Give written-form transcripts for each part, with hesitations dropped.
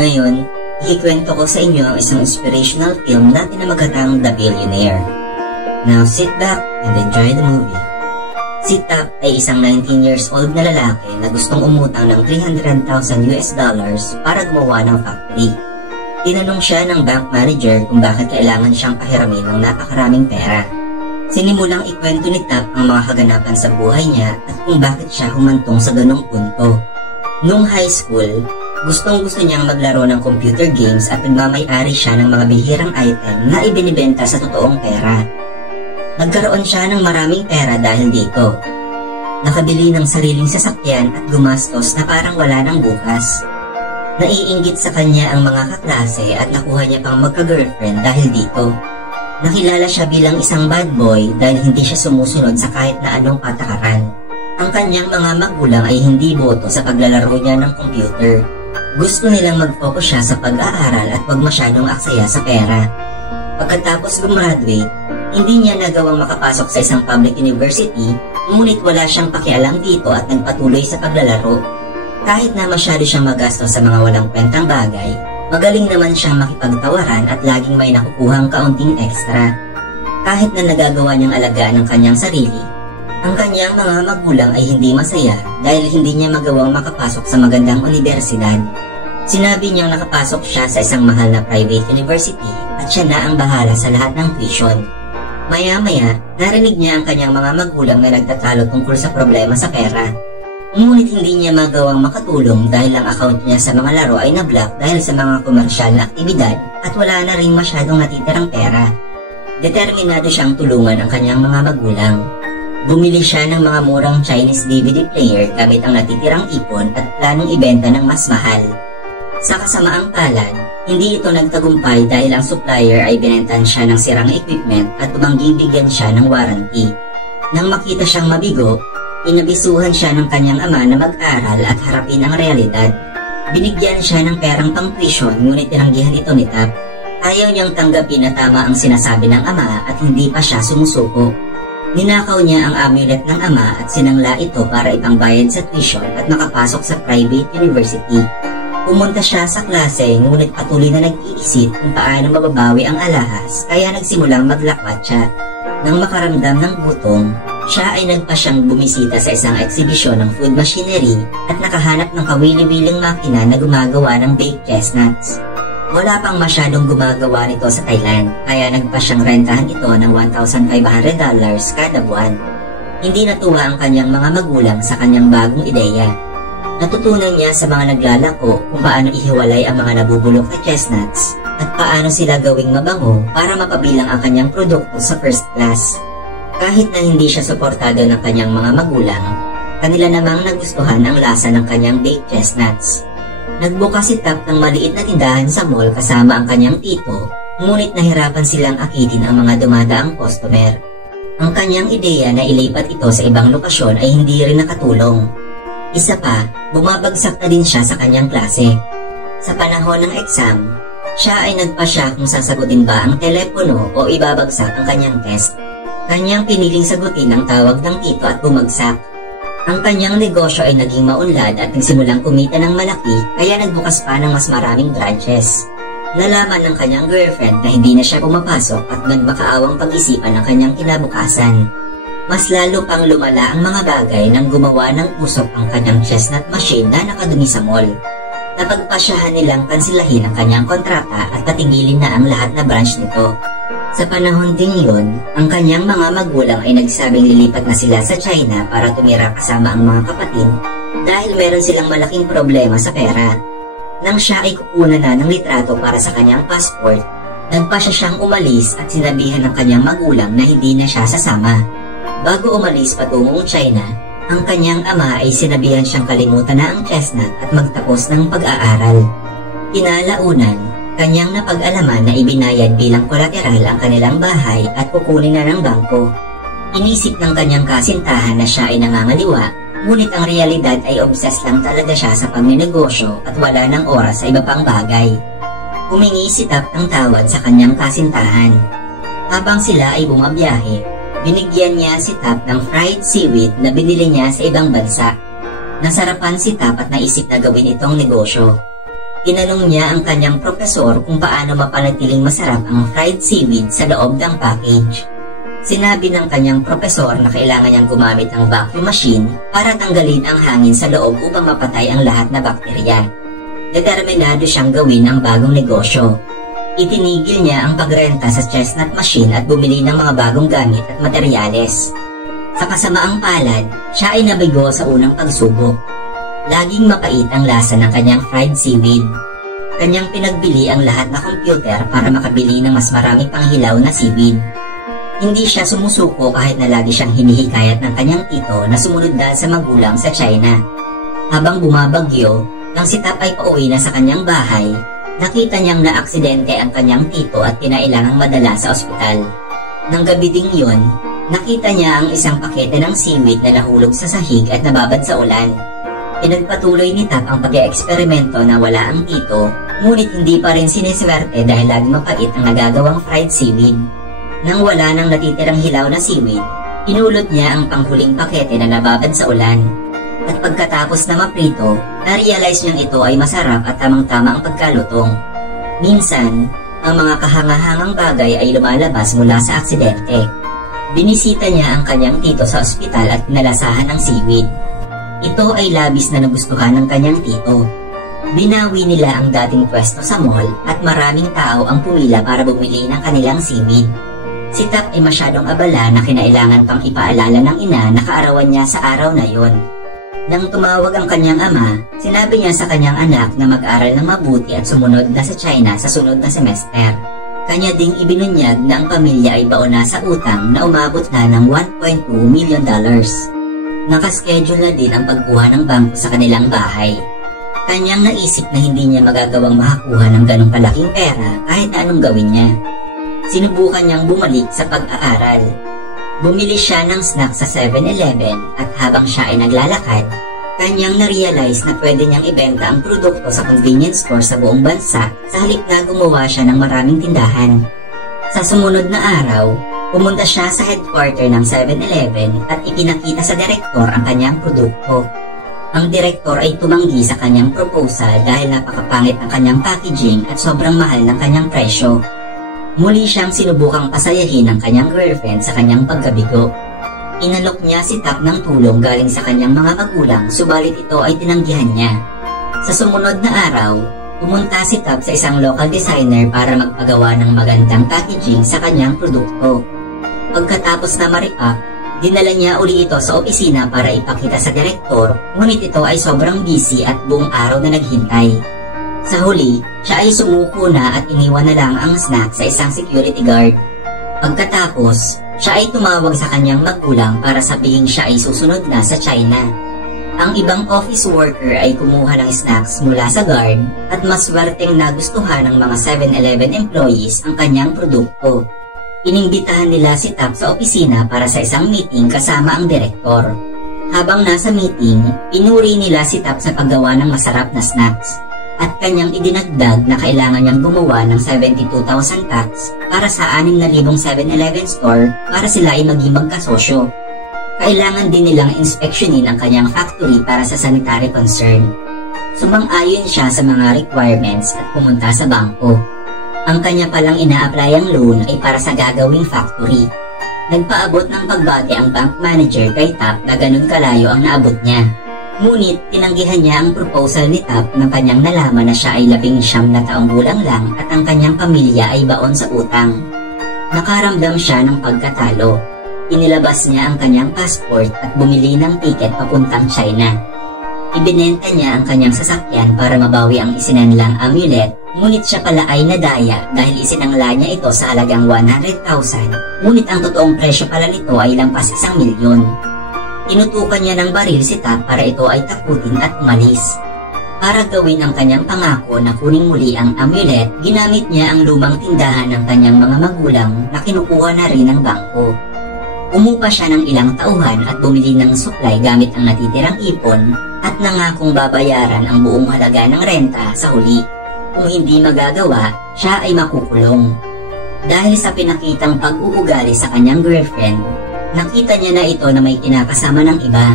Ngayon, ikikwento ko sa inyo ang isang inspirational film na tinamagatang The Billionaire. Now sit back and enjoy the movie. Si Tap ay isang 19 years old na lalaki na gustong umutang ng $300,000 para gumawa ng factory. Tinanong siya ng bank manager kung bakit kailangan siyang pahiramin ng napakaraming pera. Sinimulang ikwento ni Tap ang mga kaganapan sa buhay niya at kung bakit siya humantong sa ganong punto. Noong high school, gustong-gusto niyang maglaro ng computer games at nagmamay-ari siya ng mga bihirang item na ibinibenta sa totoong pera. Nagkaroon siya ng maraming pera dahil dito. Nakabili ng sariling sasakyan at gumastos na parang wala ng bukas. Naiinggit sa kanya ang mga kaklase at nakuha niya pang magka-girlfriend dahil dito. Nakilala siya bilang isang bad boy dahil hindi siya sumusunod sa kahit na anong patakaran. Ang kanyang mga magulang ay hindi boto sa paglalaro niya ng computer. Gusto nilang mag-focus siya sa pag-aaral at wag masyadong aksaya sa pera. Pagkatapos gumraduate, hindi niya nagawang makapasok sa isang public university, ngunit wala siyang pakialam dito at nagpatuloy sa paglalaro. Kahit na masyado siyang magastos sa mga walang kwentang bagay, magaling naman siyang makipagtawaran at laging may nakukuhang kaunting extra. Kahit na nagagawa niyang alagaan ang kanyang sarili, ang kanyang mga magulang ay hindi masaya dahil hindi niya magawang makapasok sa magandang universidad. Sinabi niyang nakapasok siya sa isang mahal na private university at siya na ang bahala sa lahat ng tuition. Maya-maya, narinig niya ang kanyang mga magulang na nagtatalo tungkol sa problema sa pera. Ngunit hindi niya magawang makatulong dahil ang account niya sa mga laro ay na-block dahil sa mga komersyal na aktibidad at wala na rin masyadong natitirang pera. Determinado siyang tulungan ang kanyang mga magulang. Bumili siya ng mga murang Chinese DVD player gamit ang natitirang ipon at planong ibenta ng mas mahal. Sa kasamaang palad, hindi ito nagtagumpay dahil ang supplier ay binentan siya ng sirang equipment at tumangging bigyan siya ng warranty. Nang makita siyang mabigo, inabisuhan siya ng kanyang ama na mag-aral at harapin ang realidad. Binigyan siya ng perang pang-tuition ngunit tinanggihan ito ni Tap. Ayaw niyang tanggapin na tama ang sinasabi ng ama at hindi pa siya sumusuko. Ninakaw niya ang amulet ng ama at sinangla ito para ipangbayad sa tuition at makapasok sa private university. Pumunta siya sa klase ngunit patuloy na nag-iisip kung paano mababawi ang alahas kaya nagsimulang maglakwat siya. Nang makaramdam ng gutom, siya ay nagpasyang bumisita sa isang eksibisyon ng food machinery at nakahanap ng kawili-wiling makina na gumagawa ng baked chestnuts. Wala pang masyadong gumagawa nito sa Thailand kaya nagpasyang rentahan ito ng $1,500 kada buwan. Hindi natuwa ang kanyang mga magulang sa kanyang bagong ideya. Natutunan niya sa mga naglalako kung paano ihiwalay ang mga nabubulok na chestnuts at paano sila gawing mabango para mapabilang ang kanyang produkto sa first class. Kahit na hindi siya suportado ng kanyang mga magulang, kanila namang nagustuhan ang lasa ng kanyang baked chestnuts. Nagbukas si Tap ng maliit na tindahan sa mall kasama ang kanyang tito, ngunit nahirapan silang akitin ang mga dumadaang customer. Ang kanyang ideya na ilipat ito sa ibang lokasyon ay hindi rin nakatulong. Isa pa, bumabagsak na din siya sa kanyang klase. Sa panahon ng exam, siya ay nagpasya kung sasagutin ba ang telepono o ibabagsak ang kanyang test. Kanyang piniling sagutin ang tawag ng tito at bumagsak. Ang kanyang negosyo ay naging maunlad at nagsimulang kumita ng malaki kaya nagbukas pa ng mas maraming branches. Nalaman ng kanyang girlfriend na hindi na siya pumapasok at nagmakaawang pag-isipan ng kanyang kinabukasan. Mas lalo pang lumala ang mga bagay nang gumawa ng usok ang kanyang chestnut machine na nakadumi sa mall. Napagpasyahan nilang kansilahin ang kanyang kontrata at patigilin na ang lahat na branch nito. Sa panahon ding yun, ang kanyang mga magulang ay nagsabing lilipat na sila sa China para tumira kasama ang mga kapatid dahil meron silang malaking problema sa pera. Nang siya ay kukunan na ng litrato para sa kanyang passport, nagpasya siyang umalis at sinabihan ng kanyang magulang na hindi na siya sasama. Bago umalis patungong China, ang kanyang ama ay sinabihan siyang kalimutan na ang chestnut at magtapos ng pag-aaral. Kinalaunan, kanyang napag-alaman na ibinayad bilang kolateral ang kanilang bahay at kukunin na ng bangko. Inisip ng kanyang kasintahan na siya ay nangangaliwa, ngunit ang realidad ay obsessed lang talaga siya sa pagninegosyo at wala ng oras sa iba pang bagay. Humingi si Tap ng tawad sa kanyang kasintahan. Habang sila ay bumabiyahe, binigyan niya si Tap ng fried seaweed na binili niya sa ibang bansa. Nasarapan si Tap at naisip na gawin itong negosyo. Tinanong niya ang kanyang propesor kung paano mapanatiling masarap ang fried seaweed sa loob ng package. Sinabi ng kanyang propesor na kailangan niyang gumamit ng vacuum machine para tanggalin ang hangin sa loob upang mapatay ang lahat na bakterya. Determinado siyang gawin ang bagong negosyo. Itinigil niya ang pagrenta sa chestnut machine at bumili ng mga bagong gamit at materyales. Sa kasamaang palad, siya ay nabigo sa unang pagsubok. Laging mapait ang lasa ng kanyang fried seaweed. Kanyang pinagbili ang lahat na computer para makabili ng mas maraming panghilaw na seaweed. Hindi siya sumusuko kahit na lagi siyang hinihikayat ng kanyang tito na sumunod dahil sa magulang sa China. Habang bumabagyo, nang si Tap ay pauwi na sa kanyang bahay, nakita niyang naaksidente ang kanyang tito at kinailangang madala sa ospital. Nang gabi ding yun, nakita niya ang isang pakete ng seaweed na nahulog sa sahig at nababad sa ulan. Pinagpatuloy ni Tap ang pag-eeksperimento na wala ang tito, ngunit hindi pa rin siniswerte dahil lagi mapait ang nagagawang fried seaweed. Nang wala nang natitirang hilaw na seaweed, inulot niya ang panghuling pakete na nababad sa ulan. At pagkatapos na maprito, na-realize niyang ito ay masarap at tamang-tama ang pagkalutong. Minsan, ang mga kahangahangang bagay ay lumalabas mula sa aksidente. Binisita niya ang kanyang tito sa ospital at pinalasahan ng seaweed. Ito ay labis na nagustuhan ng kanyang tito. Binawi nila ang dating pwesto sa mall at maraming tao ang pumila para bumili ng kanilang seaweed. Si Tap ay masyadong abala na kinailangan pang ipaalala ng ina na kaarawan niya sa araw na yon. Nang tumawag ang kanyang ama, sinabi niya sa kanyang anak na mag-aral ng mabuti at sumunod na sa China sa sunod na semester. Kanya ding ibinunyag na ang pamilya ay baon na sa utang na umabot na ng $1.2 million. Nakaschedule na din ang pagkuha ng bangko sa kanilang bahay. Kanyang naisip na hindi niya magagawang makakuha ng ganong kalaking pera kahit na anong gawin niya. Sinubukan niyang bumalik sa pag-aaral. Bumili siya ng snack sa 7-Eleven at habang siya ay naglalakad, kanyang na-realize na pwede niyang ibenta ang produkto sa convenience store sa buong bansa sa halip na gumawa siya ng maraming tindahan. Sa sumunod na araw, pumunta siya sa headquarter ng 7-Eleven at ipinakita sa direktor ang kanyang produkto. Ang direktor ay tumanggi sa kanyang proposal dahil napakapangit ng kanyang packaging at sobrang mahal ng kanyang presyo. Muli siyang sinubukang pasayahin ng kanyang girlfriend sa kanyang pagkabigo. Inalok niya si Tap ng tulong galing sa kanyang mga magulang, subalit ito ay tinanggihan niya. Sa sumunod na araw, pumunta si Tap sa isang local designer para magpagawa ng magandang packaging sa kanyang produkto. Pagkatapos na ma-repack, dinala niya uli ito sa opisina para ipakita sa direktor, ngunit ito ay sobrang busy at buong araw na naghintay. Sa huli, siya ay sumuko na at iniwan na lang ang snack sa isang security guard. Pagkatapos, siya ay tumawag sa kanyang magulang para sabihin siya ay susunod na sa China. Ang ibang office worker ay kumuha ng snacks mula sa guard at maswerteng nagustuhan ng mga 7-Eleven employees ang kanyang produkto. Inimbitahan nila si Tap sa opisina para sa isang meeting kasama ang direktor. Habang nasa meeting, pinuri nila si Tap sa paggawa ng masarap na snacks. At kanyang idinagdag na kailangan niyang gumawa ng 72,000 packs para sa 6,000 7-Eleven store para sila ay maging magkasosyo. Kailangan din nilang inspeksyonin ang kanyang factory para sa sanitary concern. Sumang-ayon siya sa mga requirements at pumunta sa bangko. Ang kanya palang ina-applyang loan ay para sa gagawing factory. Nagpaabot ng pagbati ang bank manager kay Tap na ganun kalayo ang naabot niya. Ngunit tinanggihan niya ang proposal ni Tap nang kanyang nalaman na siya ay 19 na taong gulang lang at ang kanyang pamilya ay baon sa utang. Nakaramdam siya ng pagkatalo. Inilabas niya ang kanyang passport at bumili ng tiket papuntang China. Ibinenta niya ang kanyang sasakyan para mabawi ang isinanlang amulet, ngunit siya pala ay nadaya dahil isinangla niya ito sa halagang 100,000, ngunit ang totoong presyo pala nito ay lampas 1 milyon. Tinutukan niya ng baril si Tap para ito ay takutin at umalis. Para gawin ang kanyang pangako na kunin muli ang amulet, ginamit niya ang lumang tindahan ng kanyang mga magulang na kinukuha na rin ng bangko. Umupa siya ng ilang tauhan at bumili ng supply gamit ang natitirang ipon at nangakong babayaran ang buong halaga ng renta sa huli. Kung hindi magagawa, siya ay makukulong. Dahil sa pinakitang pag-uugali sa kanyang girlfriend, nakita niya na ito na may kinakasama ng iba.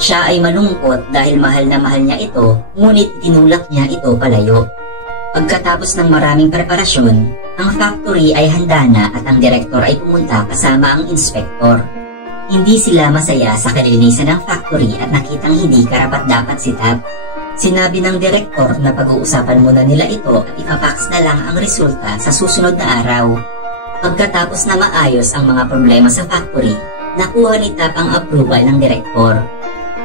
Siya ay malungkot dahil mahal na mahal niya ito, ngunit tinulak niya ito palayo. Pagkatapos ng maraming preparasyon, ang factory ay handa na at ang direktor ay pumunta kasama ang inspektor. Hindi sila masaya sa kalinisan ng factory at nakitang hindi karapat-dapat si Tab. Sinabi ng direktor na pag-uusapan muna nila ito at ipafax na lang ang resulta sa susunod na araw. Pagkatapos na maayos ang mga problema sa factory, nakuha ni Tab ang approval ng direktor.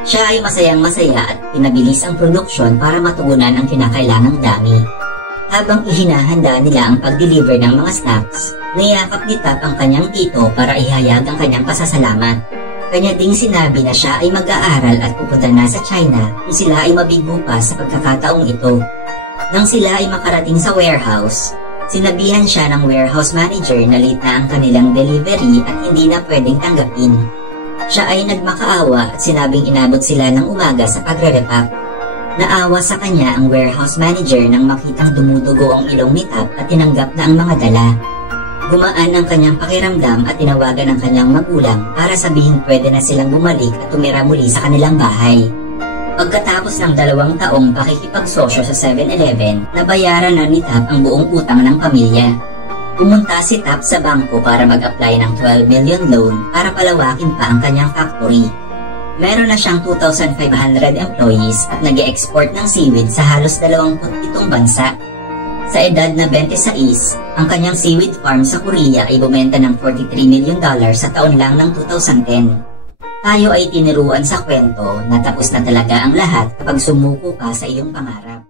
Siya ay masayang-masaya at pinabilis ang produksyon para matugunan ang kinakailangang dami. Habang ihinahanda nila ang pag-deliver ng mga snacks, niyakap ni Tab ang kanyang tito para ihayag ang kanyang pasasalamat. Kanya ding sinabi na siya ay mag-aaral at pupunta na sa China kung sila ay mabigo pa sa pagkakataong ito. Nang sila ay makarating sa warehouse, sinabihan siya ng warehouse manager na late na ang kanilang delivery at hindi na pwedeng tanggapin. Siya ay nagmakaawa at sinabing inabot sila ng umaga sa pagre-repack. Naawa sa kanya ang warehouse manager nang makitang dumudugo ang ilong ni Tab at tinanggap na ang mga dala. Gumaan ang kanyang pakiramdam at tinawagan ang kanyang magulang para sabihin pwede na silang bumalik at tumira muli sa kanilang bahay. Pagkatapos ng 2 taong pakikipagsosyo sa 7-Eleven, nabayaran na ni Tab ang buong utang ng pamilya. Pumunta si Tab sa bangko para mag-apply ng 12 million loan para palawakin pa ang kanyang factory. Meron na siyang 2,500 employees at nag-e-export ng seaweed sa halos 27 bansa. Sa edad na 26, ang kanyang seaweed farm sa Korea ay bumenta ng $43 million sa taon lang ng 2010. Tayo ay tiniruan sa kwento na tapos na talaga ang lahat kapag sumuko ka sa iyong pangarap.